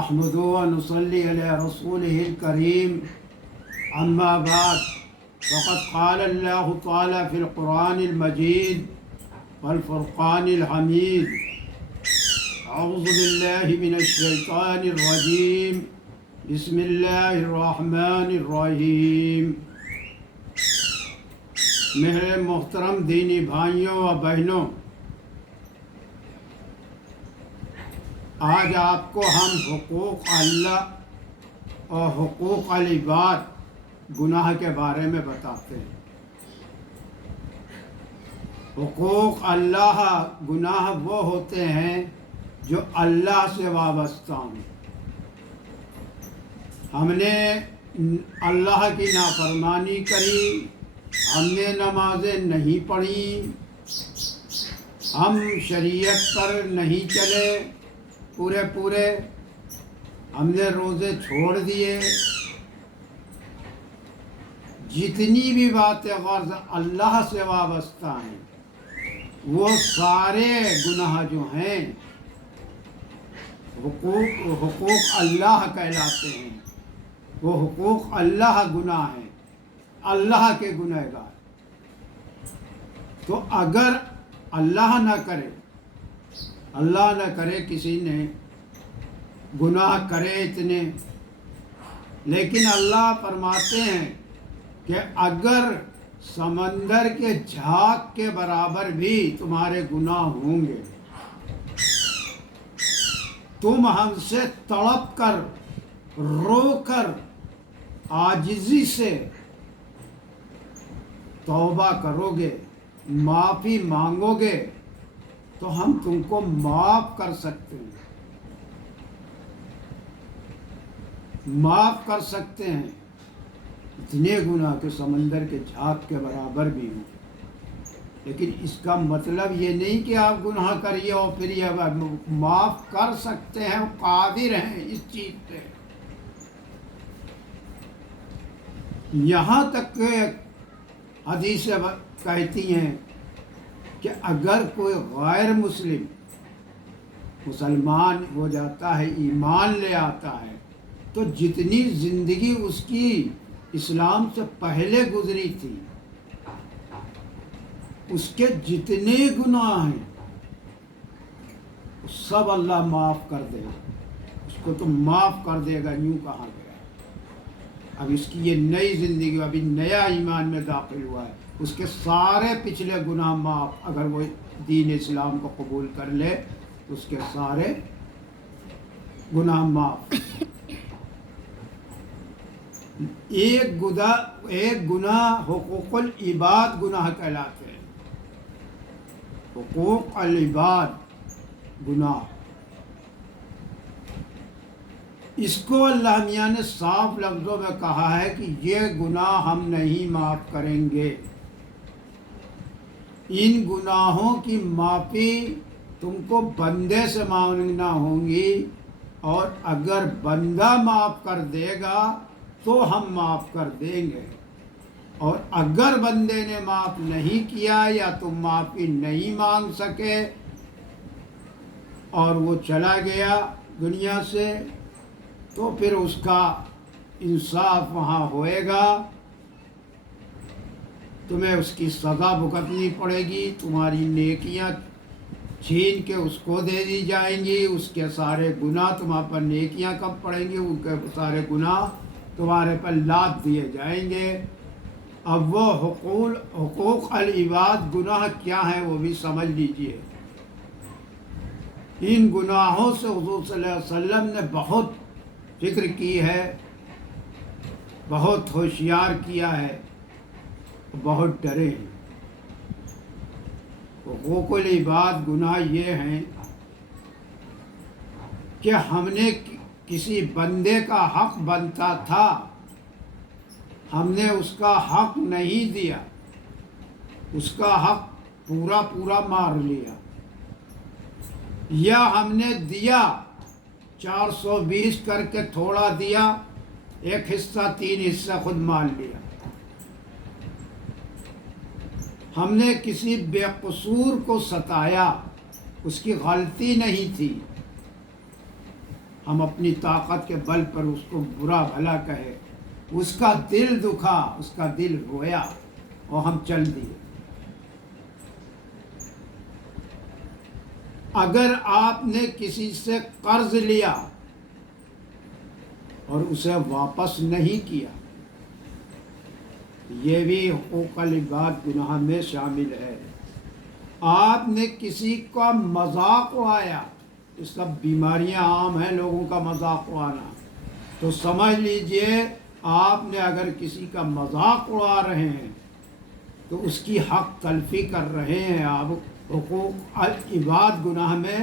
نحمد ونصلي على رسوله الكريم أما بعد فقد قال الله تعالى في القرآن المجيد والفرقان الحميد أعوذ بالله من الشيطان الرجيم بسم الله الرحمن الرحیم۔ میرے محترم دینی بھائیوں و بہنوں، آج آپ کو ہم حقوق اللہ اور حقوق العباد گناہ کے بارے میں بتاتے ہیں۔ حقوق اللہ گناہ وہ ہوتے ہیں جو اللہ سے وابستہ ہیں۔ ہم نے اللہ کی نافرمانی کری، ہم نے نمازیں نہیں پڑھی، ہم شریعت پر نہیں چلے پورے، ہم نے روزے چھوڑ دیے۔ جتنی بھی باتیں غرض اللہ سے وابستہ ہیں وہ سارے گناہ جو ہیں حقوق اللہ کہلاتے ہیں۔ وہ حقوق اللہ گناہ ہیں، اللہ کے گنہگار۔ تو اگر اللہ نہ کرے کسی نے گناہ کرے اتنے، لیکن اللہ فرماتے ہیں کہ اگر سمندر کے جھاگ کے برابر بھی تمہارے گناہ ہوں گے، تم ہم سے تڑپ کر رو کر عاجزی سے توبہ کرو گے، معافی مانگو گے، تو ہم تم کو معاف کر سکتے ہیں، معاف کر سکتے ہیں۔ اتنے گناہ کہ سمندر کے جھاگ کے برابر بھی ہوں۔ لیکن اس کا مطلب یہ نہیں کہ آپ گناہ کریے اور پھر یہ معاف کر سکتے ہیں، قادر ہیں اس چیز پہ۔ یہاں تک کہ حدیثیں کہتی ہیں کہ اگر کوئی غیر مسلمان ہو جاتا ہے، ایمان لے آتا ہے، تو جتنی زندگی اس کی اسلام سے پہلے گزری تھی، اس کے جتنے گناہ ہیں سب اللہ معاف کر دے گا، اس کو تو معاف کر دے گا۔ یوں کہا گیا اب اس کی یہ نئی زندگی، ابھی نیا ایمان میں داخل ہوا ہے، اس کے سارے پچھلے گناہ معاف۔ اگر وہ دین اسلام کو قبول کر لے تو اس کے سارے گناہ معاف۔ ایک گناہ حقوق العباد گناہ کہلاتے ہیں۔ حقوق العباد گناہ، اس کو اللہ میاں نے صاف لفظوں میں کہا ہے کہ یہ گناہ ہم نہیں معاف کریں گے۔ ان گناہوں کی معافی تم کو بندے سے مانگنا ہوں گی، اور اگر بندہ معاف کر دے گا تو ہم معاف کر دیں گے، اور اگر بندے نے معاف نہیں کیا یا تم معافی نہیں مانگ سکے اور وہ چلا گیا دنیا سے، تو پھر اس کا انصاف وہاں ہوئے گا، تمہیں اس کی سزا بھگتنی پڑے گی، تمہاری نیکیاں چھین کے اس کو دے دی جائیں گی، اس کے سارے گناہ تمہارے پر، نیکیاں کب پڑیں گی ان کے سارے گناہ تمہارے پر لاد دیے جائیں گے۔ اب وہ حقوق العباد گناہ کیا ہیں وہ بھی سمجھ لیجئے۔ ان گناہوں سے حضور صلی اللہ علیہ وسلم نے بہت فکر کی ہے، بہت ہوشیار کیا ہے، بہت ڈرے ہیں۔ حقوق العباد گناہ یہ ہیں کہ ہم نے کسی بندے کا حق بنتا تھا، ہم نے اس کا حق نہیں دیا، اس کا حق پورا مار لیا، یا ہم نے دیا 420 کر کے تھوڑا دیا، ایک حصہ 3 حصہ خود مار لیا۔ ہم نے کسی بے قصور کو ستایا، اس کی غلطی نہیں تھی، ہم اپنی طاقت کے بل پر اس کو برا بھلا کہے، اس کا دل دکھا، اس کا دل رویا اور ہم چل دیے۔ اگر آپ نے کسی سے قرض لیا اور اسے واپس نہیں کیا، یہ بھی حقوق العباد گناہ میں شامل ہے۔ آپ نے کسی کا مذاق اڑایا، یہ سب بیماریاں عام ہیں لوگوں کا مذاق اڑانا، تو سمجھ لیجئے آپ نے اگر کسی کا مذاق اڑا رہے ہیں تو اس کی حق تلفی کر رہے ہیں، آپ حقوق العباد گناہ میں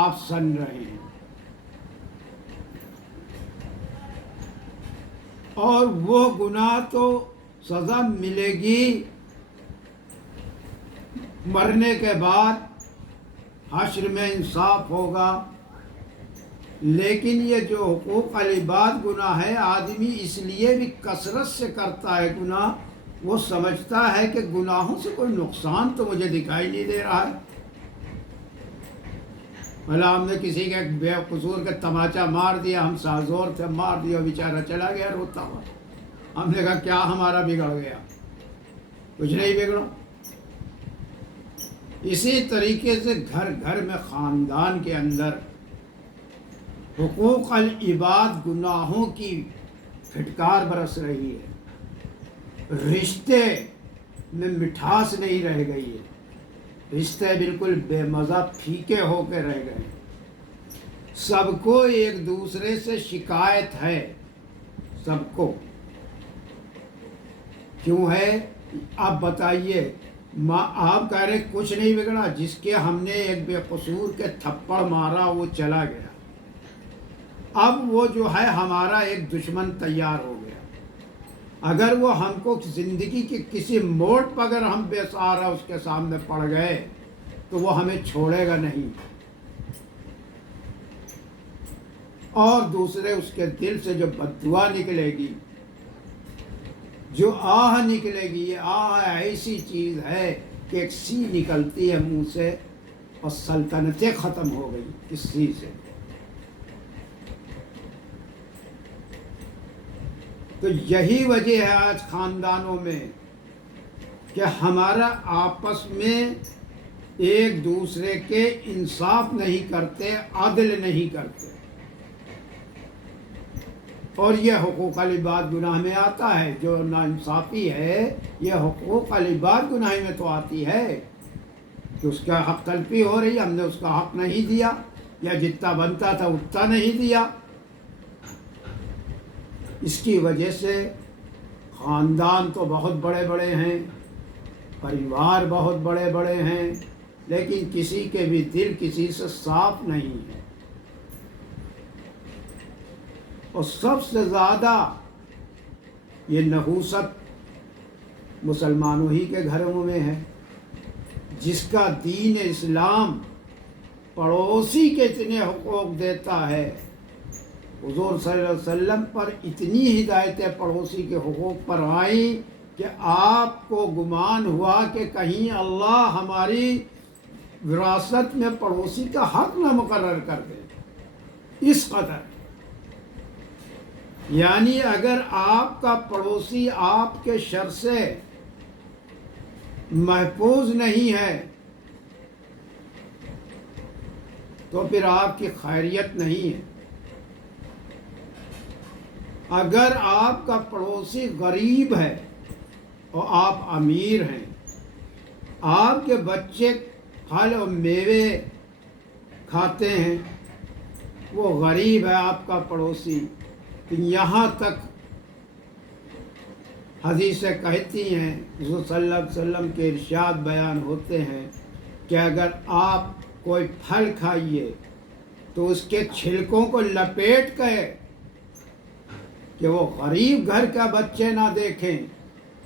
آپ سن رہے ہیں۔ اور وہ گناہ تو سزا ملے گی مرنے کے بعد، حشر میں انصاف ہوگا، لیکن یہ جو حقوق العباد گناہ ہے، آدمی اس لیے بھی کثرت سے کرتا ہے گناہ، وہ سمجھتا ہے کہ گناہوں سے کوئی نقصان تو مجھے دکھائی نہیں دے رہا ہے۔ بھلا ہم نے کسی کے بے قصور کے تماچا مار دیا، ہم زور سے مار دیا، بیچارہ چلا گیا روتا ہوا، ہم نے کہا کیا ہمارا بگڑ گیا؟ کچھ نہیں بگڑا۔ اسی طریقے سے گھر گھر میں، خاندان کے اندر حقوق العباد گناہوں کی پھٹکار برس رہی ہے، رشتے میں مٹھاس نہیں رہ گئی ہے، رشتے بالکل بے مزہ پھیکے ہو کے رہ گئے، سب کو ایک دوسرے سے شکایت ہے، سب کو۔ کیوں ہے؟ آپ بتائیے، آپ کہہ رہے کچھ نہیں بگڑا، جس کے ہم نے ایک بے قصور کے تھپڑ مارا وہ چلا گیا، اب وہ جو ہے ہمارا ایک دشمن تیار ہو گیا۔ اگر وہ ہم کو زندگی کے کسی موڑ پر اگر ہم بے سہارا اس کے سامنے پڑ گئے تو وہ ہمیں چھوڑے گا نہیں، اور دوسرے اس کے دل سے جو بددعا نکلے گی، جو آہ نکلے گی، یہ آہ ایسی چیز ہے کہ ایک سی نکلتی ہے منہ سے اور سلطنتیں ختم ہو گئی اس سی سے۔ تو یہی وجہ ہے آج خاندانوں میں کہ ہمارا آپس میں ایک دوسرے کے انصاف نہیں کرتے، عدل نہیں کرتے، اور یہ حقوق العباد گناہ میں آتا ہے۔ جو ناانصافی ہے یہ حقوق العباد گناہ میں تو آتی ہے کہ اس کا حق تلفی ہو رہی، ہم نے اس کا حق نہیں دیا، یا جتنا بنتا تھا اتنا نہیں دیا۔ اس کی وجہ سے خاندان تو بہت بڑے بڑے ہیں، پریوار بہت بڑے بڑے ہیں، لیکن کسی کے بھی دل کسی سے صاف نہیں ہے۔ اور سب سے زیادہ یہ نحوست مسلمانوں ہی کے گھروں میں ہے، جس کا دین اسلام پڑوسی کے اتنے حقوق دیتا ہے، حضور صلی اللہ علیہ وسلم پر اتنی ہدایتیں پڑوسی کے حقوق پر آئیں کہ آپ کو گمان ہوا کہ کہیں اللہ ہماری وراثت میں پڑوسی کا حق نہ مقرر کر دے، اس قدر۔ یعنی اگر آپ کا پڑوسی آپ کے شر سے محفوظ نہیں ہے تو پھر آپ کی خیریت نہیں ہے۔ اگر آپ کا پڑوسی غریب ہے اور آپ امیر ہیں، آپ کے بچے پھل اور میوے کھاتے ہیں، وہ غریب ہے آپ کا پڑوسی، کہ یہاں تک حدیثیں کہتی ہیں، حضور صلی اللہ علیہ وسلم کے ارشاد بیان ہوتے ہیں کہ اگر آپ کوئی پھل کھائیے تو اس کے چھلکوں کو لپیٹ کے کہ وہ غریب گھر کا بچے نہ دیکھیں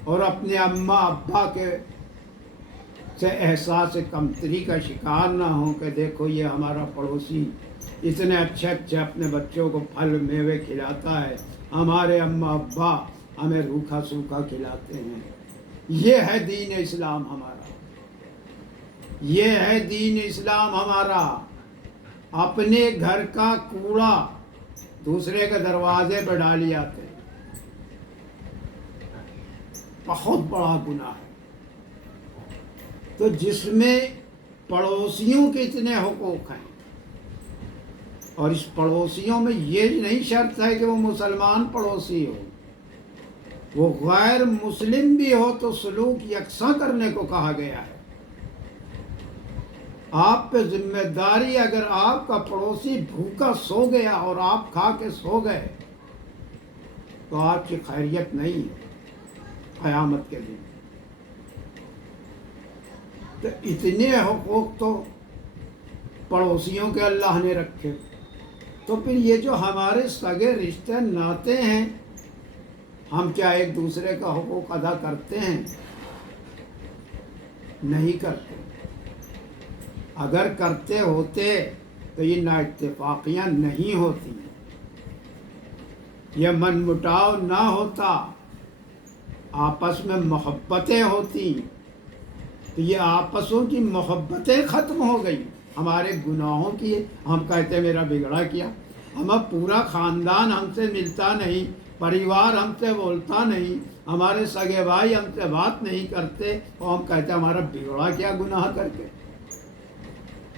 اور اپنے اماں ابا کے سے احساس کمتری کا شکار نہ ہوں کہ دیکھو یہ ہمارا پڑوسی اتنے اچھے اچھے اپنے بچوں کو پھل میوے کھلاتا ہے، ہمارے اماں ابا ہمیں روکھا سوکھا کھلاتے ہیں۔ یہ ہے دین اسلام ہمارا، یہ ہے دین اسلام ہمارا۔ اپنے گھر کا کوڑا دوسرے کے دروازے پہ ڈالی آتے ہیں، بہت بڑا گناہ ہے۔ تو جس میں پڑوسیوں کے اتنے حقوق ہیں، اور اس پڑوسیوں میں یہ نہیں شرط ہے کہ وہ مسلمان پڑوسی ہو، وہ غیر مسلم بھی ہو تو سلوک یکساں کرنے کو کہا گیا ہے۔ آپ پہ ذمہ داری، اگر آپ کا پڑوسی بھوکا سو گیا اور آپ کھا کے سو گئے تو آپ کی خیریت نہیں ہے قیامت کے دن۔ تو اتنے حقوق تو پڑوسیوں کے اللہ نے رکھے، تو پھر یہ جو ہمارے سگے رشتے ناتے ہیں، ہم کیا ایک دوسرے کا حقوق ادا کرتے ہیں؟ نہیں کرتے۔ اگر کرتے ہوتے تو یہ نا اتفاقیاں نہیں ہوتی، یہ من مٹاؤ نہ ہوتا، آپس میں محبتیں ہوتی، تو یہ آپسوں کی محبتیں ختم ہو گئی۔ ہمارے گناہوں کی ہم کہتے میرا بگڑا کیا، ہم اب پورا خاندان ہم سے ملتا نہیں، پریوار ہم سے بولتا نہیں، ہمارے سگے بھائی ہم سے بات نہیں کرتے، اور ہم کہتے ہمارا بگڑا کیا گناہ کر کے۔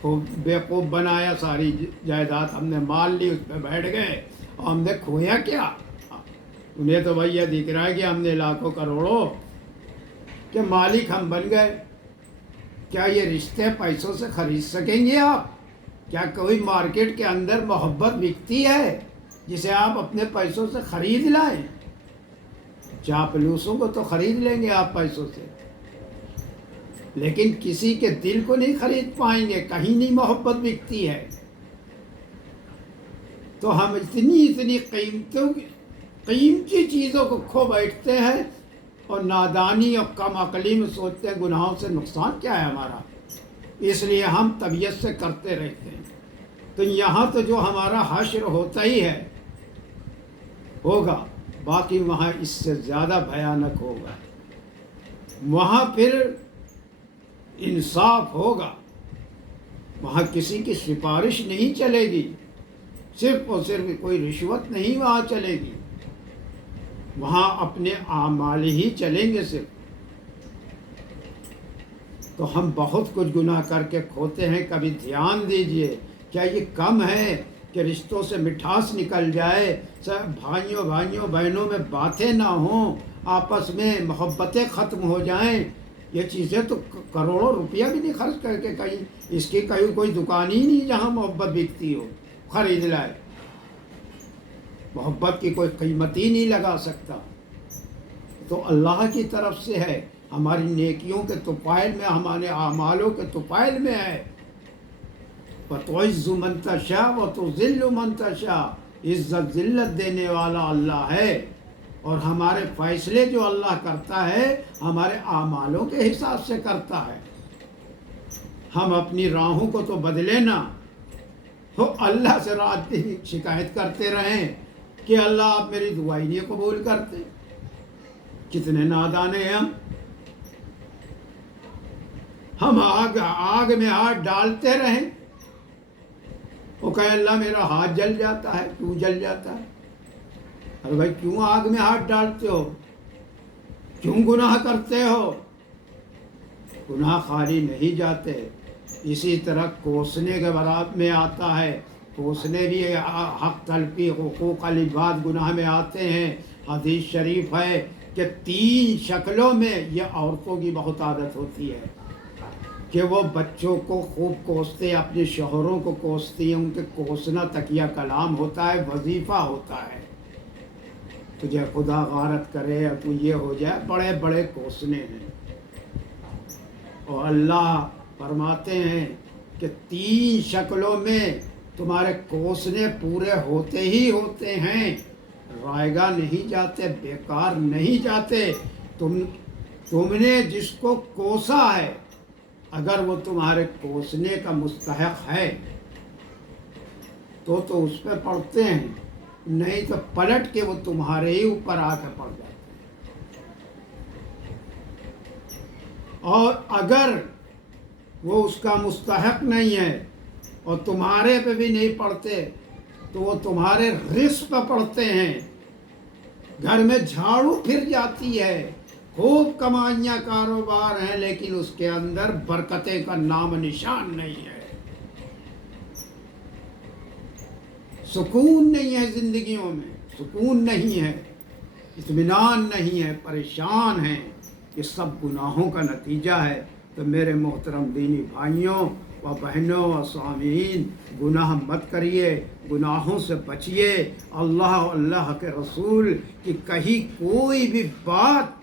خوب بیوقوف بنایا، ساری جائیداد ہم نے مال لی، اس پہ بیٹھ گئے، اور ہم نے کھویا کیا؟ انہیں تو بھائی یہ دکھ رہا ہے کہ ہم نے لاکھوں کروڑوں کے مالک ہم بن گئے۔ کیا یہ رشتے پیسوں سے خرید سکیں گے آپ؟ کیا کوئی مارکیٹ کے اندر محبت بکتی ہے جسے آپ اپنے پیسوں سے خرید لائیں؟ چاپلوسوں کو تو خرید لیں گے آپ پیسوں سے، لیکن کسی کے دل کو نہیں خرید پائیں گے، کہیں نہیں محبت بکتی ہے۔ تو ہم اتنی قیمتی چیزوں کو کھو بیٹھتے ہیں، اور نادانی اور کم عقلی میں سوچتے ہیں گناہوں سے نقصان کیا ہے ہمارا، اس لیے ہم طبیعت سے کرتے رہتے ہیں۔ تو یہاں تو جو ہمارا حشر ہوتا ہی ہے ہوگا، باقی وہاں اس سے زیادہ بھیانک ہوگا۔ وہاں پھر انصاف ہوگا، وہاں کسی کی سفارش نہیں چلے گی، صرف اور صرف کوئی رشوت نہیں وہاں چلے گی، وہاں اپنے اعمال ہی چلیں گے صرف۔ تو ہم بہت کچھ گناہ کر کے کھوتے ہیں۔ کبھی دھیان دیجئے، کیا یہ کم ہے کہ رشتوں سے مٹھاس نکل جائے، سب بھائیوں بہنوں میں باتیں نہ ہوں، آپس میں محبتیں ختم ہو جائیں؟ یہ چیزیں تو کروڑوں روپیہ بھی نہیں خرچ کر کے کہیں، اس کی کہیں کوئی دکان ہی نہیں جہاں محبت بکتی ہو، خرید لائے۔ محبت کی کوئی قیمت ہی نہیں لگا سکتا۔ تو اللہ کی طرف سے ہے، ہماری نیکیوں کے طفیل میں، ہمارے اعمالوں کے طفیل میں ہے۔ وَتُعِزُّ مَن تَشَاءُ وَتُذِلُّ مَن تَشَاءُ، عزت ذلت دینے والا اللہ ہے، اور ہمارے فیصلے جو اللہ کرتا ہے ہمارے اعمالوں کے حساب سے کرتا ہے۔ ہم اپنی راہوں کو تو بدلے نا، تو اللہ سے رات دن شکایت کرتے رہیں کہ اللہ آپ میری دعا ہی نہیں قبول کرتے۔ کتنے نادان ہیں ہم آگ میں ہاتھ ڈالتے رہیں، وہ کہے اللہ میرا ہاتھ جل جاتا ہے، کیوں جل جاتا ہے؟ ارے بھائی کیوں آگ میں ہاتھ ڈالتے ہو؟ کیوں گناہ کرتے ہو؟ گناہ خالی نہیں جاتے۔ اسی طرح کوسنے کے برابر میں آتا ہے، کوسنے بھی حق تلفی، حقوق العباد گناہ میں آتے ہیں۔ حدیث شریف ہے کہ 3 شکلوں میں یہ عورتوں کی بہت عادت ہوتی ہے کہ وہ بچوں کو خوب کوستے، اپنے شوہروں کو کوستی ہیں۔ ان کے کوسنا تکیہ کلام ہوتا ہے، وظیفہ ہوتا ہے۔ تجھے خدا غارت کرے اور تو یہ ہو جائے، بڑے بڑے کوسنے ہیں۔ اور اللہ فرماتے ہیں کہ 3 شکلوں میں تمہارے کوسنے پورے ہوتے ہی ہوتے ہیں، رائگاں نہیں جاتے، بیکار نہیں جاتے۔ تم نے جس کو کوسا ہے، اگر وہ تمہارے کوسنے کا مستحق ہے تو اس پہ پڑتے ہیں، نہیں تو پلٹ کے وہ تمہارے ہی اوپر آ کے پڑ جاتے ہیں۔ اور اگر وہ اس کا مستحق نہیں ہے اور تمہارے پہ بھی نہیں پڑتے تو وہ تمہارے رزق پہ پڑتے ہیں. گھر میں جھاڑو پھر جاتی ہے، خوب کمائیاں کاروبار ہیں، لیکن اس کے اندر برکتیں کا نام نشان نہیں ہے، سکون نہیں ہے، زندگیوں میں سکون نہیں ہے، اطمینان نہیں ہے، پریشان ہیں. یہ سب گناہوں کا نتیجہ ہے. تو میرے محترم دینی بھائیوں و بہنوں و سامعین، گناہ مت کریے، گناہوں سے بچیے. اللہ و اللہ کے رسول کی کہیں کوئی بھی بات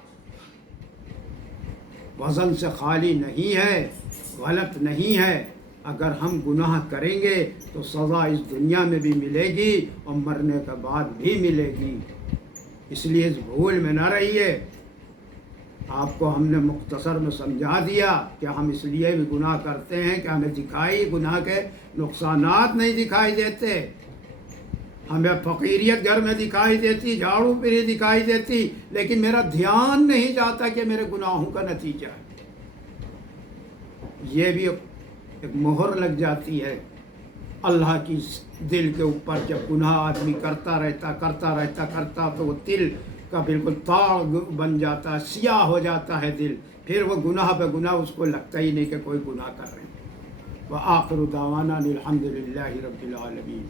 وزن سے خالی نہیں ہے، غلط نہیں ہے. اگر ہم گناہ کریں گے تو سزا اس دنیا میں بھی ملے گی اور مرنے کے بعد بھی ملے گی. اس لیے اس بھول میں نہ رہیے. آپ کو ہم نے مختصر میں سمجھا دیا کہ ہم اس لیے بھی گناہ کرتے ہیں کہ ہمیں گناہ کے نقصانات نہیں دکھائی دیتے. ہمیں فقیریت گھر میں دکھائی دیتی، جھاڑو پھری دکھائی دیتی، لیکن میرا دھیان نہیں جاتا کہ میرے گناہوں کا نتیجہ ہے. یہ بھی ایک مہر لگ جاتی ہے اللہ کی دل کے اوپر. جب گناہ آدمی کرتا رہتا تو وہ دل کا بالکل تاڑ بن جاتا ہے، سیاہ ہو جاتا ہے دل. پھر وہ گناہ پہ گناہ اس کو لگتا ہی نہیں کہ کوئی گناہ کر رہے ہیں. وآخر دعوانا الحمد للہ رب العالمین.